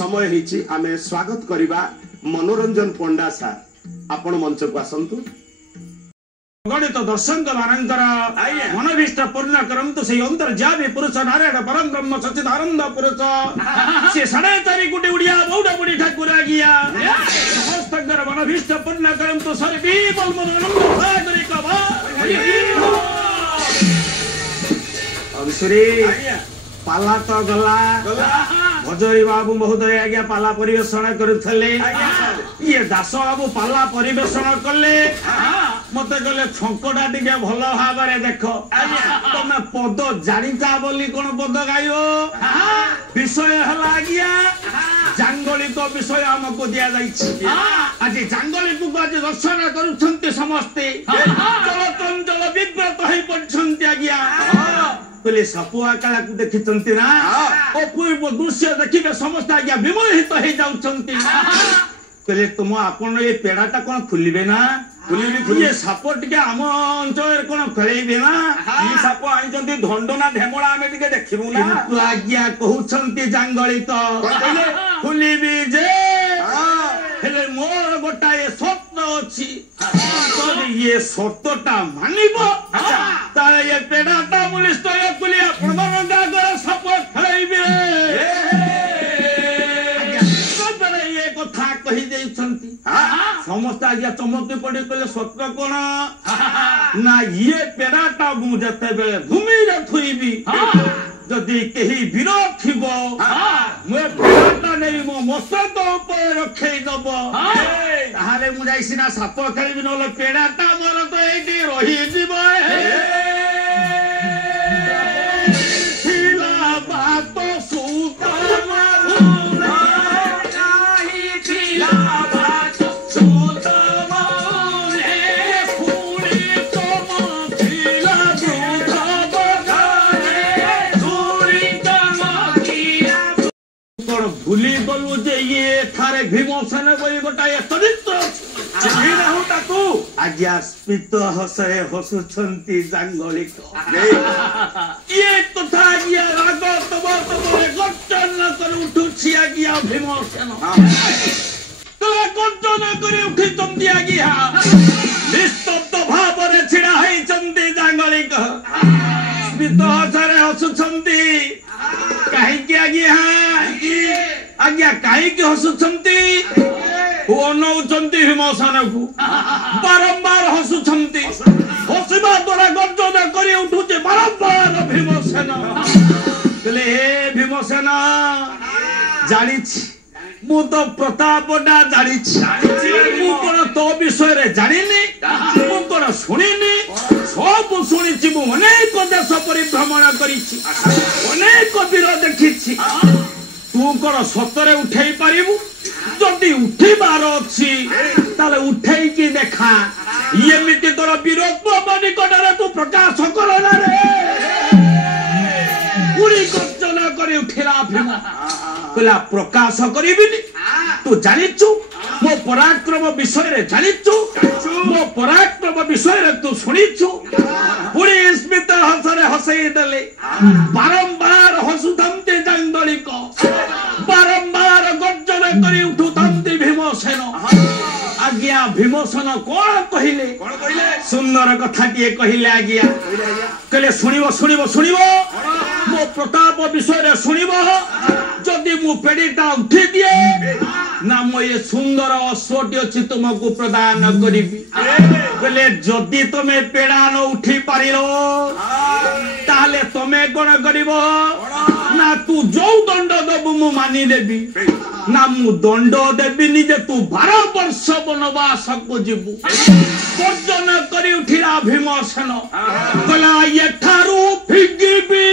समय हिची आमे स्वागत करिबा मनोरंजन पंडा सार आपण मंच को आसंतु। गणित दर्शक मानकर मनोभीष्ट पूर्ण करंतु से अंतर्जामी पुरुष नारायण परम ब्रह्म सच्चिदानंद पुरुष से 4.5 कोटी उड़िया बौड़ा बुड़ी ठाकुर आगिया समस्त मनोभीष्ट पूर्ण करंतु सर्वी बलमनंद सागरिक अंशुरी पाला तो गला भजरी बाबू महोदय आज्ञा पाला परिवेषण करुथले ये दास बाबू पाला परिवेषण कले मते कहले छंकटा टिके भल भाव देख तमे पद जानिता बोली कोन पद गाइयो विषय हला आज्ञा जांगलिक विषय हमको दिया जाइछि आज जांगलिक को आज दर्शन करूछन्ते समस्ते चलचंचल विव्रत होई पड़छन्ते आज्ञा बोले सपुआ काला को देखिचन्ते ना अपूर्व दृश्य देखिबे समस्त आज्ञा विमोहित हो जाउछन्ते कहले तुम आपन ए पेड़ाटा कोन खुलिबे ना ये साप टिके आम अंचल कोन खेलेबे ना ई साप आनिचन्ती धंड ना ढेमळा आमे टिके देखिबु ना तू आज्ञा कहउछन्ती जांगलिक खुलिबी जे हेले मोर गोटा ए सत्य अछि तो ये सत्यटा मानिबो तारे ये पेड़ाटा पुलिस तो ये कुली आपण मनगा गरे साप खेलेबे ये कथा कहि देइछन्ती समस्त आज्ञा चमकी पड़ी कहले सत्य कोन ना ये पेड़ाटा मु जते बेले भूमि रे थुइबी जदि केही विरोध थिबो मु पेड़ाटा नै मो मस्तक ऊपर रखै दबो ताहाले मु जाइसिना साप खेलिबि नले पेड़ाटा मोर तो एठी रहि जिवो थिला बात सुता भूली गलु जे ये थारे भीमसेन बोली गोटाए चरित्र चिन्हि रहु ताकू आज्ञा स्मित हसए हसुछन्ती जांगलिक ये कथा आज्ञा राग तबरे गर्जन कर उठुछि आज्ञा भीमसेन तले गर्जन कर उठिचन्ती आज्ञा निस्तब्ध भावरे छिड़ा हैचन्ती जांगलिक स्मित हसरे हसुछन्ती काहे कि आज्ञा आज्ञा काहे कि हसुछन्ती अनौचन्ती भीमसेन को बारंबार हसुछन्ती हसिबा द्वारा गर्जन करी उठुचे बारंबार भीमसेन कहले हे भीमसेन जानिछि मु तो प्रतापडा जानिछि मु कोन तो विषय रे जानिनी मु कोन सुनिनी सब सुनिछि मु अनेक देश परिभ्रमण करिछि अनेक वीर देखिछि तू कोन सतरे उठेई पारिबु जदि उठेबार अछि ताले उठेई कि देखा एमिति तोर वीरत्व निकटरे तू प्रकाश कर ना रे पुरी गर्जन करी उठिला भीम कहला प्रकाश करिबिनी तू जानिछु मो पराक्रम विषय रे जानिछु मो पराक्रम विषय रे तू सुनिछु पुरी स्मित हसरे हसई देले बारंबार हसुथन्ते जांगलिक बारंबार गर्जन करी उठुथन्ते भीमसेन आज्ञा भीमसेन कोन कहिले सुंदर कथाटिए कहिले आज्ञा कहले सुनिबो सुनिबो सुनिबो मो प्रताप विषय रे सुनिबो जदि मु पेड़ीटा उठी दिए ना मो ये सुंदर अश्वटी अछि तुमको प्रदान करिबी बोले जदि तमे पेड़ा न उठी पारिलो ताले तमे कोन करिवो ना तू जो दंड देबु मु मानि देबी ना मु दंड देबी नि जे तू 12 वर्ष वनवास को जीवु गर्जन करी उठिला भीमसेन कहला ये थारू फिगिबी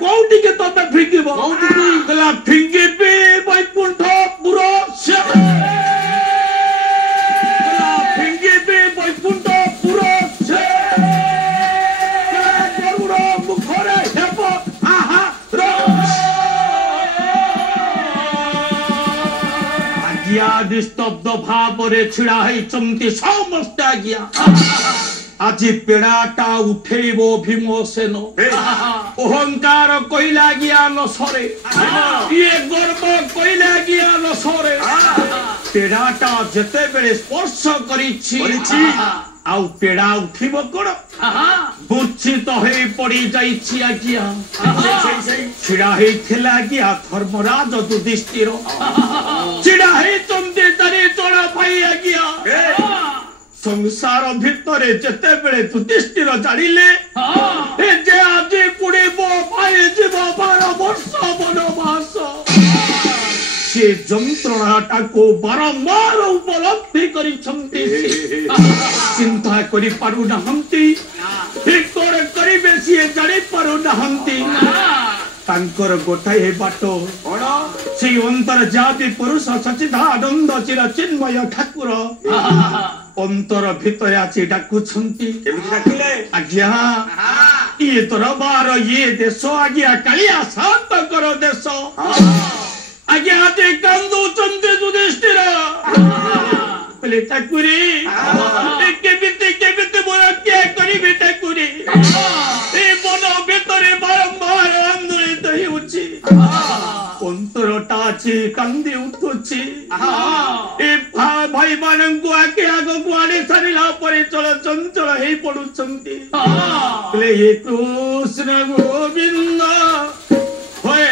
कोउटी के तोते फिकिब ଯିବ କହିଲା ଫିଙ୍ଗିବି ବୈକୁଣ୍ଠପୁର ଫିଙ୍ଗିବି ବୈକୁଣ୍ଠପୁର ଗରୁଡ଼ ମୁଖରେ ହେବ ଆଜ୍ଞା ନିସ୍ତବ୍ଧ ଭାବରେ ଛିଡ଼ା ହେଇଛନ୍ତି ସମସ୍ତେ ଆଜ୍ଞା আজি পেড়াটা উঠেইব ভীমসেন অহংকার কইলা গিয়া নসরে ইয়ে গর্ব কইলা গিয়া নসরে পেড়াটা যেতেবেলে স্পর্শ করিছি আউ পেড়া উঠিব কোন মূর্ছিত হয়ে পড়ি যাইছি আজ্ঞা ছিড়া হইଥିଲା আজ্ঞা ধর্মরাজ যুধিষ্ঠির ছিড়া হইଛନ୍ତି তারি চড়া পাই আজ্ঞা সংসার ভিতরে যেতেবেলে যুধিষ্ঠির জানিলে যে আজি পুড়িব পাই যাব 12 বর্ষ বনবাস সে যন্ত্রণাটাকে বারম্বার উপলব্ধি କରିଛନ୍ତି চিন্তা କରି ପାରୁନାହାନ୍ତି ଠିକ করে କରିବେ ସିଏ ଜାଣି ପାରୁନାହାନ୍ତି ତାଙ୍କର ଗୋଟାଏ ବାଟ ସେଇ ଅନ୍ତର୍ଜାତି ପୁରୁଷ ସଚ୍ଚିଦାନନ୍ଦ ଚିର ଚିନ୍ମୟ ଠାକୁର ଅନ୍ତର ଭିତରେ ଆସି ଡାକୁଛନ୍ତି କେମିତି ଡାକିଲେ ଆଜ୍ଞା ଇଏ ଦରବାର ଇଏ ଦେଶ ଆଜ୍ଞା କାଳିଆ ଶାନ୍ତଙ୍କର ଦେଶ ଆଜ୍ଞା ଆଜି କାନ୍ଦୁଛନ୍ତି ଯୁଧିଷ୍ଠିର କହିଲେ ଠାକୁରୀ କେମିତି ମୁଁ ରକ୍ଷା କରିବି ଠାକୁରୀ ଏ ମନ ଭିତରେ ବାରମ୍ବାର ଆନ୍ଦୋଳିତ ହେଉଛି ଅନ୍ତରଟା ଅଛି କାନ୍ଦି ଉଠୁଛି ଏ ଭାଇ ମାନଙ୍କୁ ଆଗେ ଆଗକୁ ଆଣି ସାରିଲା ପରେ ଚଳଚଞ୍ଚଳ ହେଇ ପଡୁଛନ୍ତି କହିଲେ ହେ କୃଷ୍ଣ ଗୋବିନ୍ଦ ହେ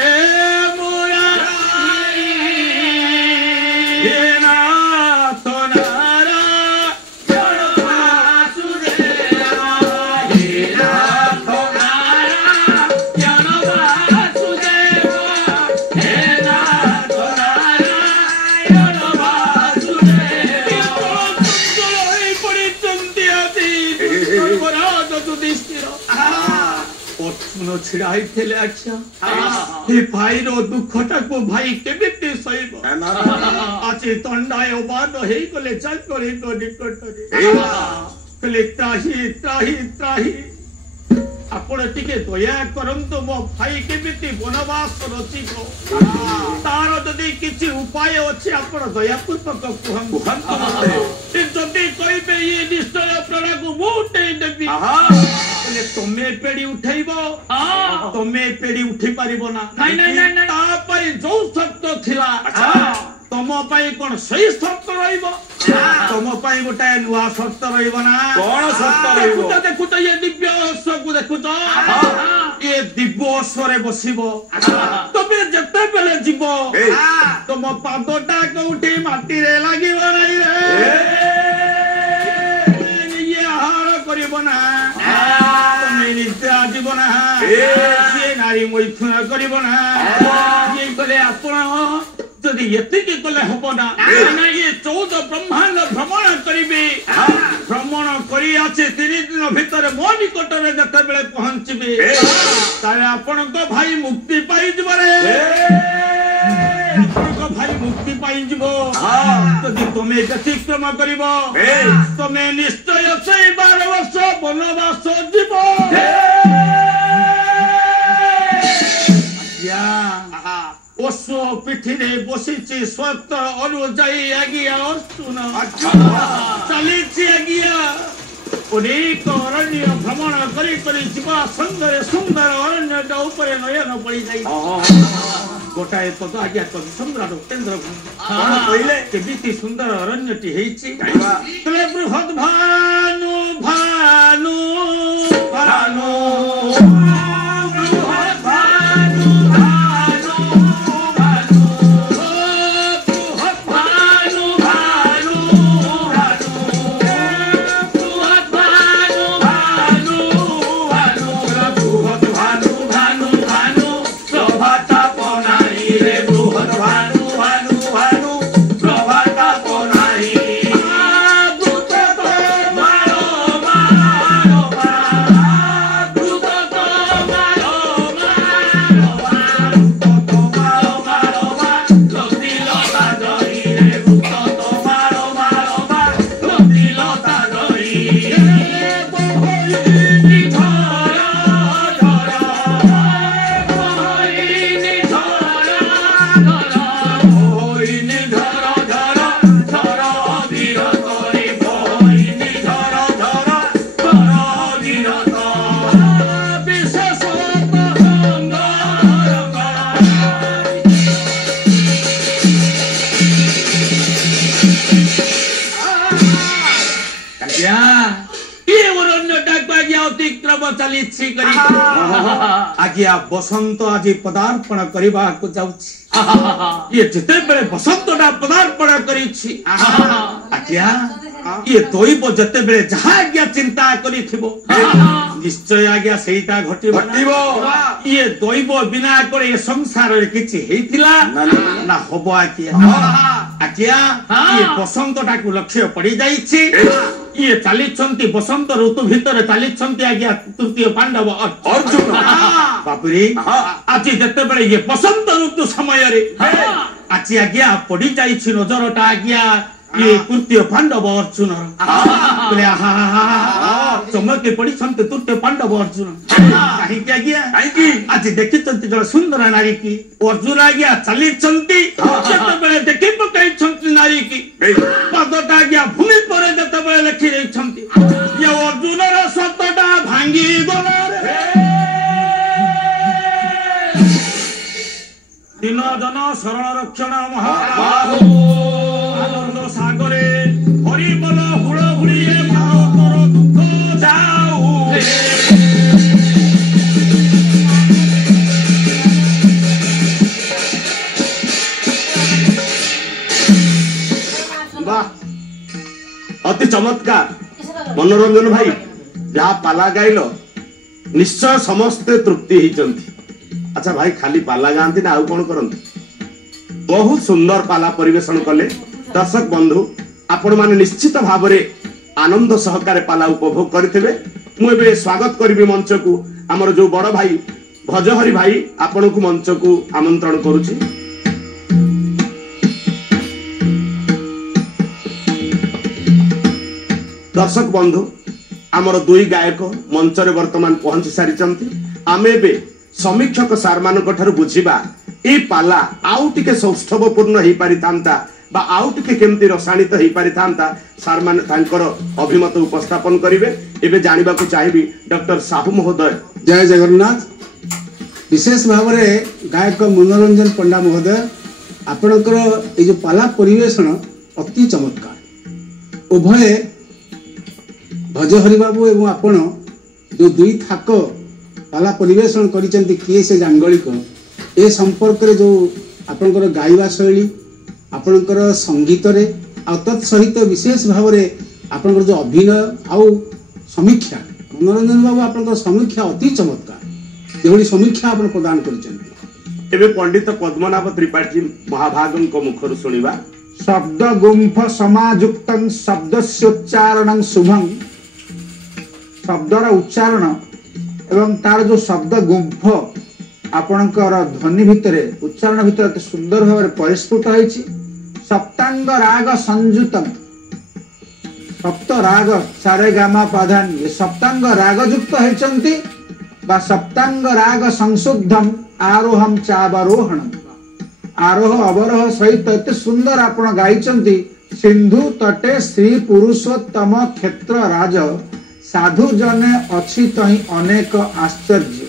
छिड़ा भाई दुखटा को भाई केमिति सहिब आज तंडाय बाद हे गले चलकरी तो निकटरे कले त्राही त्राही त्राही आपण टिके दया करंतो मो भाई केमिति वनवास रचिब तार जदि किछि उपाय अछि आपण दया पूर्वक कहंतु मते जदि कहिबे ये निश्चय प्रणा को मोटे देबी तमे पेड़ी उठेब तमे पेड़ी उठी पारिबो ना तापरे जो शब्द थिला तम पाई कोन सही शब्द रहिबो तम पाई गोटा नुआ शब्द रहिबो ना कोन शब्द रहिबो देखु तो ये दिव्य अश्व को देखु तो ये दिव्य अश्व रे बसिबो तमे जते बेले जीवो तम पादटा कोठी माटी रे लागिबो नै रे ये आहार करिबो ना जीवन नारी मैथुन कर जदि ये कले हम ना ये 14 ब्रह्मांड भ्रमण करेंगे भ्रमण कर 3 दिन भितर मो निकट में जिते बड़े पहुंचे आपण भाई मुक्ति पाई भाई मुक्ति पाई जदि तुम्हें व्यतिक्रम कर तुम्हें निश्चय से 12 वर्ष वनवास जीव अश्व पिठी बसी स्वतर अनुजाई आज्ञा अर्जुन चली आज्ञा अनेक अरण्य भ्रमण करी सुंदर सुंदर अरण्य नयन पड़ जाए गोटाए पद आज्ञा कवि सम्राट उपेन्द्र कहले केमिति सुंदर अरण्यटी बृहद भानु भानु भानु ଆଜ୍ଞା ଇଏ ମୋର ଅନ୍ୟଟାକୁ ଆଜ୍ଞା ଅତିକ୍ରମ ଚାଲିଛି କରି ଆଜ୍ଞା ବସନ୍ତ ଆଜି ପଦାର୍ପଣ କରିବାକୁ ଯାଉଛି ଇଏ ଯେତେବେଳେ ବସନ୍ତଟା ପଦାର୍ପଣ କରିଛି ଆଜ୍ଞା ଇଏ ଦୈବ ଯେତେବେଳେ ଯାହା ଆଜ୍ଞା ଚିନ୍ତା କରିଥିବ ନିଶ୍ଚୟ ଆଜ୍ଞା ସେଇଟା ଘଟିବ ଇଏ ଦୈବ ବିନା କରି ଏ ସଂସାରରେ କିଛି ହେଇଥିଲା ନା ହବ ଆଜ୍ଞା ଆଜ୍ଞା ଇଏ ବସନ୍ତଟାକୁ ଲକ୍ଷ୍ୟ ପଡି ଯାଇଛି ଇଏ ଚାଲିଛନ୍ତି ବସନ୍ତ ଋତୁ ଭିତରେ ଚାଲିଛନ୍ତି ଆଜ୍ଞା ତୃତୀୟ ପାଣ୍ଡବ ଅର୍ଜୁନ ବାବୁରେ ଆଜି ଯେତେବେଳେ ଇଏ ବସନ୍ତ ଋତୁ ସମୟରେ ଆଜି ଆଜ୍ଞା ପଡି ଯାଇଛି ନଜରଟା ଆଜ୍ଞା ଇଏ ତୃତୀୟ ପାଣ୍ଡବ ଅର୍ଜୁନ ଚମକେ ପଡିଛନ୍ତି ତୃତୀୟ ପାଣ୍ଡବ ଅର୍ଜୁନ କାହିଁକି ଆଜ୍ଞା ଆଜି ଦେଖିଛନ୍ତି ଜଣେ ସୁନ୍ଦର ନାରୀ କି ଅର୍ଜୁନ ଆଜ୍ଞା ଚାଲିଛନ୍ତି ଯେତେବେଳେ ଦେଖି ପକାଇଛନ୍ତି ନାରୀ କି ପଦଟା ଆଜ୍ଞା ଭୂମି ପରେ ଯେତେବେଳେ ଲେଖି ଦେଇଛନ୍ତି ଅର୍ଜୁନର ସତଟା ଭାଙ୍ଗି ଗଲା ଦିନ ଜନ ଶରଣ ରକ୍ଷଣ ମହାବାହୁ ଆନନ୍ଦ ସାଗରେ ହରିବଲ ହୁଳ ହୁଳିଏ ଭାରତର ଦୁଃଖ ଯାଉ ଅତି ଚମତ୍କାର ମନୋରଞ୍ଜନ ଭାଇ ଯାହା ପାଲା ଗାଇଲ ନିଶ୍ଚୟ ସମସ୍ତେ ତୃପ୍ତି ହେଇଛନ୍ତି ଆଚ୍ଛା ଭାଇ ଖାଲି ପାଲା ଗାଆନ୍ତି ନା ଆଉ କଣ କରନ୍ତି ବହୁତ ସୁନ୍ଦର ପାଲା ପରିବେଷଣ କଲେ ଦର୍ଶକ ବନ୍ଧୁ ଆପଣ ମାନେ ନିଶ୍ଚିତ ଭାବରେ ଆନନ୍ଦ ସହକାରେ ପାଲା ଉପଭୋଗ କରିଥିବେ ମୁଁ ଏବେ ସ୍ୱାଗତ କରିବି ମଞ୍ଚକୁ ଆମର ଯୋଉ ବଡ ଭାଇ ଭଜହରି ଭାଇ ଆପଣଙ୍କୁ ମଞ୍ଚକୁ ଆମନ୍ତ୍ରଣ କରୁଛି दर्शक बंधु आमर दुई गायक मंचरे वर्तमान पहुंची सारी आमे बे समीक्षक सार मान बुझीबा ए पाला आउ टिके सौष्ठवपूर्ण हो पारि थांता बा आउ टिके केमती रसायनित हो पारि थांता सार मान तांकर अभिमत उपस्थापन करिवे एबे जानिबा को चाहिबी डॉक्टर साहू महोदय जय जगन्नाथ विशेष भाव में गायक मनोरंजन पंडा महोदय आपणकर ये जो पाला परिवेषण अति चमत्कार उभय भजहरि बाबू एवं आपण जो दुई थाक पाला परिवेषण करिसेंती किए से जांगलिक ए संपर्क रे जो आपणकर गाइबा शैली आपणकर संगीत रे आ तत्सहित विशेष भाव में आपणकर जो अभिनय आउ समीक्षा मनोरंजन बाबू आपणकर समीक्षा अति चमत्कार जेभली समीक्षा आपण प्रदान करिसेंती एबे पंडित पद्मनाभ त्रिपाठी महाभागन को मुखर सुनिबा शब्द गुंफ समाजुक्तं शब्दस्योच्चारणं शुभं शब्दर उच्चारण एवं तार जो शब्द गुंफ आपणकर ध्वनि भितरे उच्चारण भितर सुंदर भाव परिस्फुट होइछि सप्तांग राग संयुतम सप्त राग सारे गामा पाधान ये सप्तांग राग युक्त होइछंती बा सप्तांग राग संशुद्धम आरोहम चावरोहणम आरोह अवरोह सहित एते सुंदर आपण गाइचंती सिंधु तटे श्री पुरुषोत्तम क्षेत्र राज साधु जने अछि तहि अनेक आश्चर्य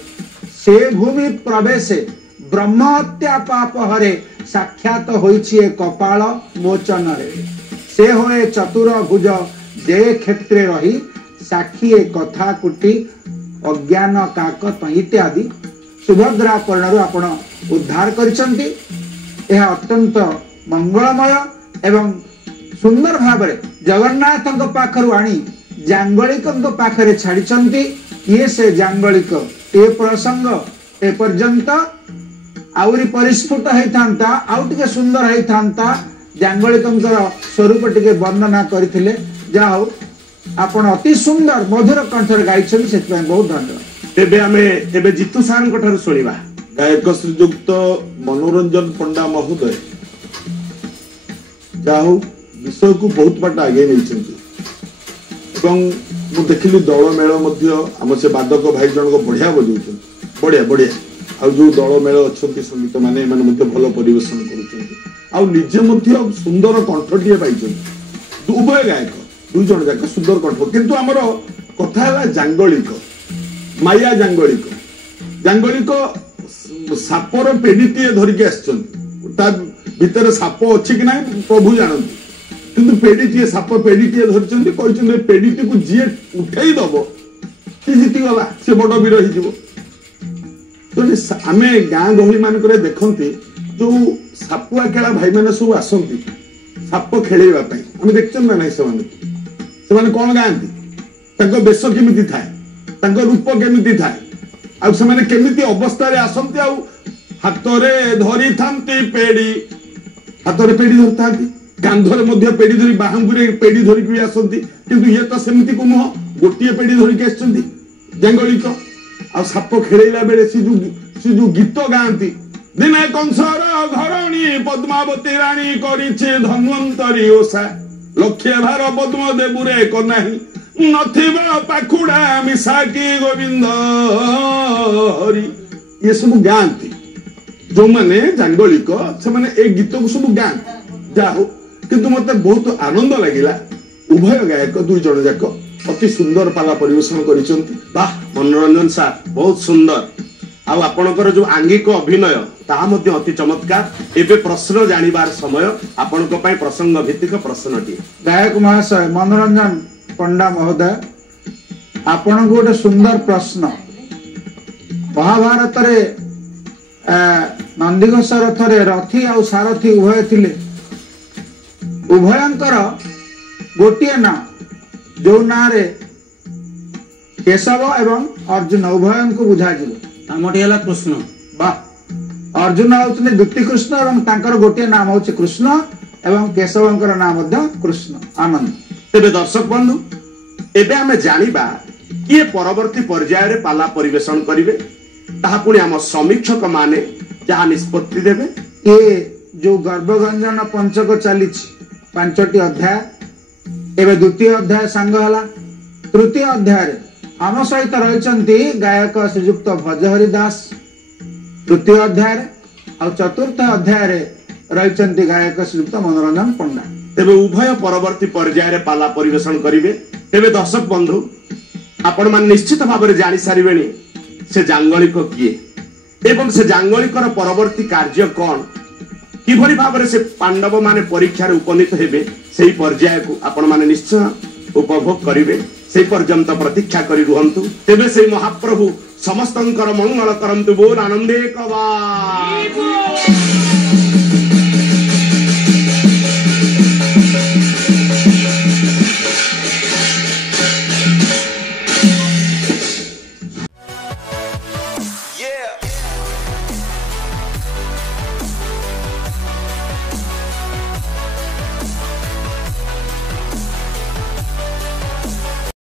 से भूमि प्रवेशे ब्रह्म हत्या पाप हरे साक्षात होइछि ए कपाल मोचन रे से होए चतुर भुज जे क्षेत्रे रही साक्षी ए कथा कुटी अज्ञान काक इत्यादि सुभद्रा पर्णरु आपण उद्धार करिसंती यह अत्यंत मंगलमय एवं सुंदर भाव जगन्नाथ पाखरु आनी जांगलिक पाखरे छाड़ी ये से जांगलिक ए प्रसंग ए पर्यंत आउरी परिस्फुट होता आउ टिके सुंदर होता जांगलिक स्वरूप टिके वर्णना करथिले जा हो आपण अति सुंदर मधुर कंठर गाइछन से बहुत धन्यवाद एबे हमें एबे जीतू सार कोठार सुनिबा गायक श्रीजुक्त मनोरंजन पंडा महोदय जाहु विषय को बहुत बाट आगे नहीं देखिली दल मेल आम से बादक भाई जन को बढ़िया बजाऊँ बढ़िया बढ़िया आउ जो दल मेल अच्छा संगीत मैंने भल परिवेशन करजे सुंदर कंठटी पाई उभय गायक दुई जन जाक सुंदर कंठ किंतु आमर कथा जांगलिक माया जांगलिक जांगलिक सापर पेढ़ी धरिकी आसर साप अच्छी कि ना प्रभु जानती କିନ୍ତୁ ପେଡିଟିଏ ସାପ ପେଡିଟିଏ ଧରିଛନ୍ତି, କହିଛନ୍ତି ଏ ପେଡିଟିକୁ ଯିଏ ଉଠେଇ ଦବ ସେ ଜିତିଗଲା, ସେ ବଡ ବୀର ହେଇଯିବ। ଆମେ ଗାଁ ଗହଳି ମାନଙ୍କରେ ଦେଖନ୍ତି ଯୋଉ ସାପୁଆ ଖେଳା ଭାଇମାନେ ସବୁ ଆସନ୍ତି ସାପ ଖେଳେଇବା ପାଇଁ, ଆମେ ଦେଖିଛନ୍ତି ନା ନାହିଁ? ସେମାନେ କଣ ଗାଆନ୍ତି, ତାଙ୍କ ବେଶ କେମିତି ଥାଏ, ତାଙ୍କ ରୂପ କେମିତି ଥାଏ, ଆଉ ସେମାନେ କେମିତି ଅବସ୍ଥାରେ ଆସନ୍ତି, ଆଉ ହାତରେ ଧରିଥାନ୍ତି ପେଡି, ହାତରେ ପେଡି ଧରିଥାନ୍ତି, କାନ୍ଧରେ ମଧ୍ୟ ପେଡି ଧରି, ବାହାଙ୍ଗୁରେ ପେଡି ଧରିକି ବି ଆସନ୍ତି। କିନ୍ତୁ ଇଏ ତ ସେମିତିକୁ ନୁହଁ, ଗୋଟିଏ ପେଡି ଧରିକି ଆସିଛନ୍ତି ଜାଙ୍ଗଳିକ। ଆଉ ସାପ ଖେଳେଇଲା ବେଳେ ସେ ଯୋଉ ଗୀତ ଗାଆନ୍ତି, ଦିନେ କଂସର ଘରଣୀ ପଦ୍ମାବତୀ ରାଣୀ କରିଛି ଧନ୍ୱନ୍ତରୀ ଓଷା, ଲକ୍ଷେ ଭାର ପଦ୍ମ ଦେବୁରେ କନାହିଁ, ନଥିବ ପାଖୁଡା ମିଶାକି ଗୋବିନ୍ଦ ହରି। ଇଏ ସବୁ ଗାଆନ୍ତି ଯୋଉମାନେ ଜାଙ୍ଗଳିକ, ସେମାନେ ଏ ଗୀତକୁ ସବୁ ଗାଆନ୍ତି। ଯାହା ହଉ, କିନ୍ତୁ ମତେ ବହୁତ ଆନନ୍ଦ ଲାଗିଲା, ଉଭୟ ଗାୟକ ଦୁଇ ଜଣ ଯାକ ଅତି ସୁନ୍ଦର ପାଲା ପରିବେଷଣ କରିଛନ୍ତି। ବାଃ ମନୋରଞ୍ଜନ ସାର୍, ବହୁତ ସୁନ୍ଦର। ଆଉ ଆପଣଙ୍କର ଯୋଉ ଆଙ୍ଗିକ ଅଭିନୟ ତାହା ମଧ୍ୟ ଅତି ଚମତ୍କାର। ଏବେ ପ୍ରଶ୍ନ ଜାଣିବାର ସମୟ, ଆପଣଙ୍କ ପାଇଁ ପ୍ରସଙ୍ଗ ଭିତ୍ତିକ ପ୍ରଶ୍ନଟିଏ। ଗାୟକ ମହାଶୟ ମନୋରଞ୍ଜନ ପଣ୍ଡା ମହୋଦୟ, ଆପଣଙ୍କୁ ଗୋଟେ ସୁନ୍ଦର ପ୍ରଶ୍ନ। ମହାଭାରତରେ ନନ୍ଦିଘୋଷ ରଥରେ ରଥୀ ଆଉ ସାରଥୀ ଉଭୟ ଥିଲେ, ଉଭୟଙ୍କର ଗୋଟିଏ ନାଁ, ଯୋଉ ନାଁରେ କେଶବ ଏବଂ ଅର୍ଜୁନ ଉଭୟଙ୍କୁ ବୁଝାଯିବ। ନାମଟି ହେଲା କୃଷ୍ଣ। ବା, ଅର୍ଜୁନ ହଉଛନ୍ତି ଦ୍ୱିତୀୟ କୃଷ୍ଣ ଏବଂ ତାଙ୍କର ଗୋଟିଏ ନାମ ହଉଛି କୃଷ୍ଣ ଏବଂ କେଶବଙ୍କର ନାମ ମଧ୍ୟ କୃଷ୍ଣ। ଆନନ୍ଦ। ତେବେ ଦର୍ଶକ ବନ୍ଧୁ, ଏବେ ଆମେ ଜାଣିବା କିଏ ପରବର୍ତ୍ତୀ ପର୍ଯ୍ୟାୟରେ ପାଲା ପରିବେଷଣ କରିବେ, ତାହା ପୁଣି ଆମ ସମୀକ୍ଷକ ମାନେ ଯାହା ନିଷ୍ପତ୍ତି ଦେବେ। ଏ ଯୋଉ ଗର୍ଭଗଞ୍ଜନ ପଞ୍ଚକ ଚାଲିଛି, 5ଟି ଅଧ୍ୟାୟ, ଏବେ ଦ୍ୱିତୀୟ ଅଧ୍ୟାୟ ସାଙ୍ଗ ହେଲା। ତୃତୀୟ ଅଧ୍ୟାୟରେ ଆମ ସହିତ ରହିଛନ୍ତି ଗାୟକ ଶ୍ରୀଯୁକ୍ତ ଭଜହରି ଦାସ ତୃତୀୟ ଅଧ୍ୟାୟରେ, ଆଉ ଚତୁର୍ଥ ଅଧ୍ୟାୟରେ ରହିଛନ୍ତି ଗାୟକ ଶ୍ରୀଯୁକ୍ତ ମନୋରଞ୍ଜନ ପଣ୍ଡା। ତେବେ ଉଭୟ ପରବର୍ତ୍ତୀ ପର୍ଯ୍ୟାୟରେ ପାଲା ପରିବେଷଣ କରିବେ। ତେବେ ଦର୍ଶକ ବନ୍ଧୁ, ଆପଣ ମାନେ ନିଶ୍ଚିତ ଭାବରେ ଜାଣି ସାରିବେଣି ସେ ଜାଙ୍ଗଳିକ କିଏ ଏବଂ ସେ ଜାଙ୍ଗଳିକର ପରବର୍ତ୍ତୀ କାର୍ଯ୍ୟ କଣ, କିଭଳି ଭାବରେ ସେ ପାଣ୍ଡବ ମାନେ ପରୀକ୍ଷାରେ ଉପନୀତ ହେବେ, ସେହି ପର୍ଯ୍ୟାୟକୁ ଆପଣ ମାନେ ନିଶ୍ଚୟ ଉପଭୋଗ କରିବେ। সেই পর্যন্ত প্রতীক্ষা করে রুহন্তু। তেবে সেই মহাপ্রভু সমস্তঙ্কর মঙ্গল করন্তু। বোল আনন্দে কবা।